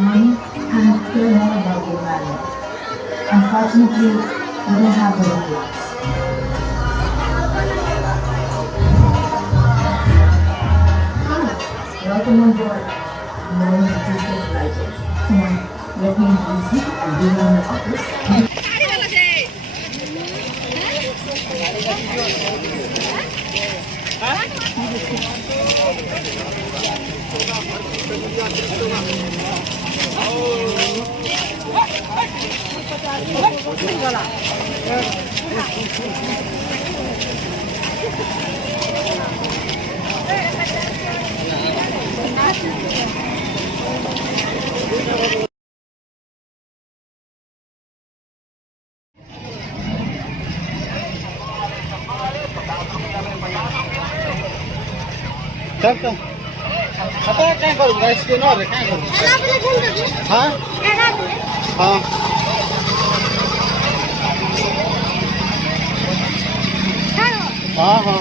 money and care more about the environment. Unfortunately, we don't have the tools. Hi, welcome on board. Knowing the future of life. Come on, let me introduce you and be in the office. चल तो पता है क्या करूँगा इसके ना रे क्या करूँगा हाँ हाँ हाँ हाँ हाँ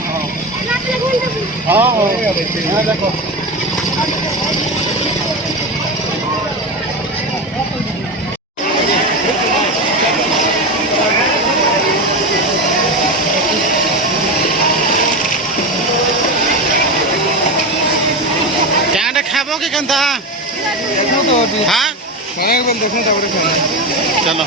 हाँ हाँ देखो क्या खाबो कि कंता देखो तो हाँ एक बार देखो तो चलो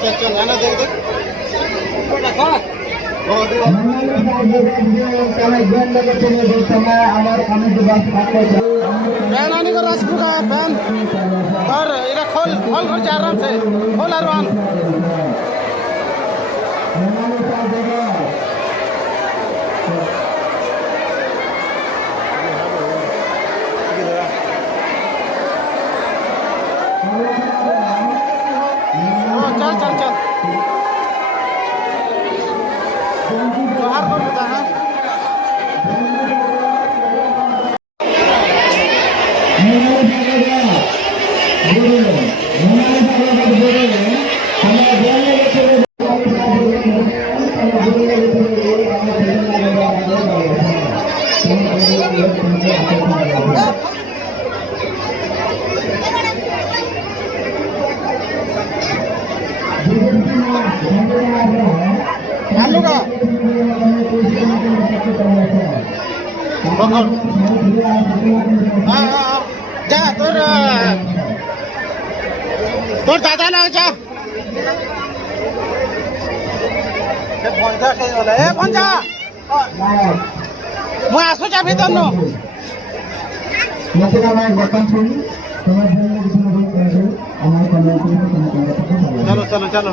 चल चल आना देख देख फैन आने का रस पूरा है फैन और इधर खोल खोल खोल जा आराम से खोल अरमान चल चल चल बाहर कौन होता है आलू का जा तोर तोर दादा ना जा भंजा मैं आसुचा भीतर नो चलो चलो चलो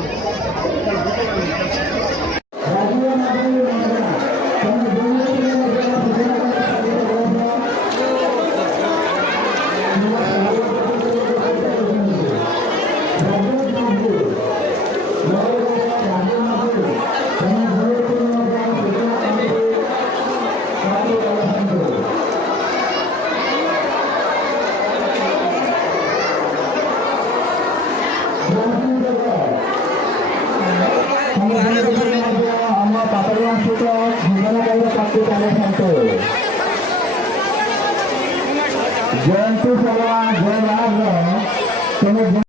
जयंती सभा जय लाभ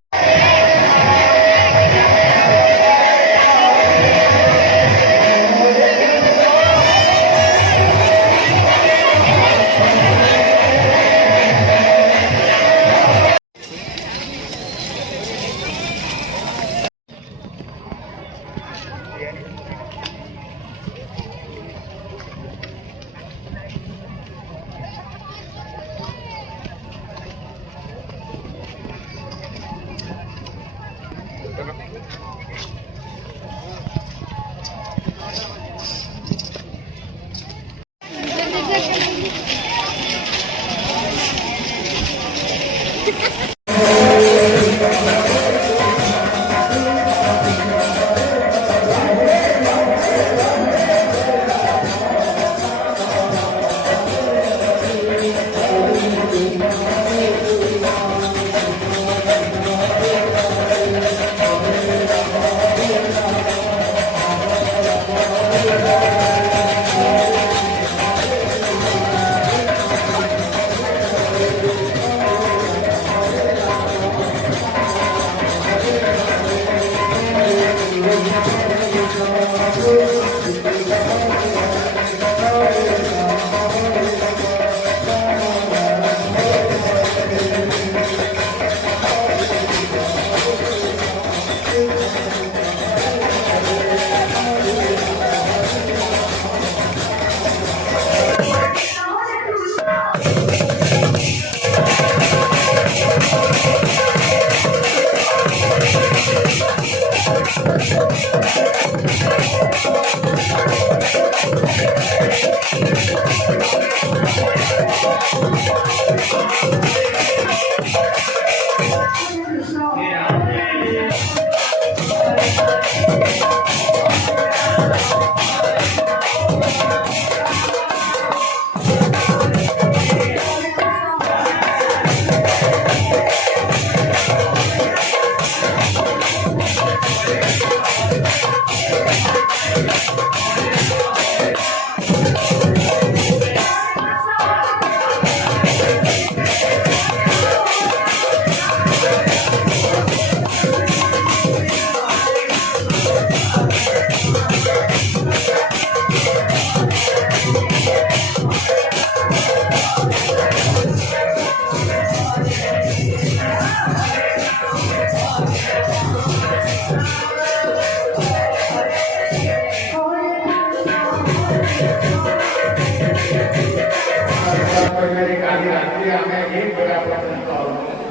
बजा पर्यंत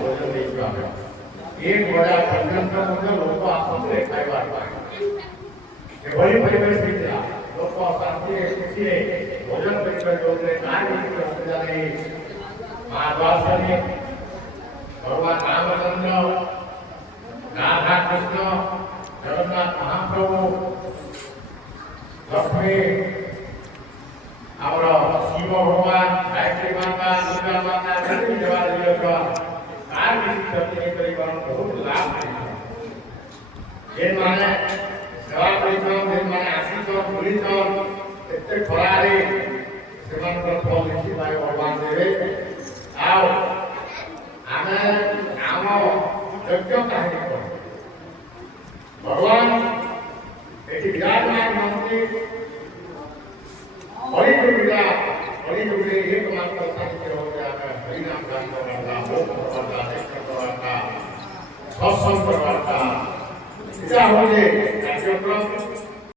भोजन देइबा 1 बजा पर्यंत मध्य लोक आसंते खाइबा एभଳି परिस्थिति लोक शांति खुशी भोजन करके कार्य असुविधा नहीं माँ द्वारसनी भगवान रामचंद्र राधा कृष्ण जगन्नाथ महाप्रभु लक्ष्मी आमर शिव भगवान गायत्री माता दुर्गा माता सभी देवादेवी कार्य बहुत लाभ माने सेवा माने आशीष पुलिस एत खरारे से फल निश्चित भाव भगवान देवे आम यज्ञ कहानी भगवान ये विराजमान मंत्री हरिजुगे एकमात्र साहित्य हो गया हरिनाम गान करवाता मोक्ष करवाता सत्संग करवाता हो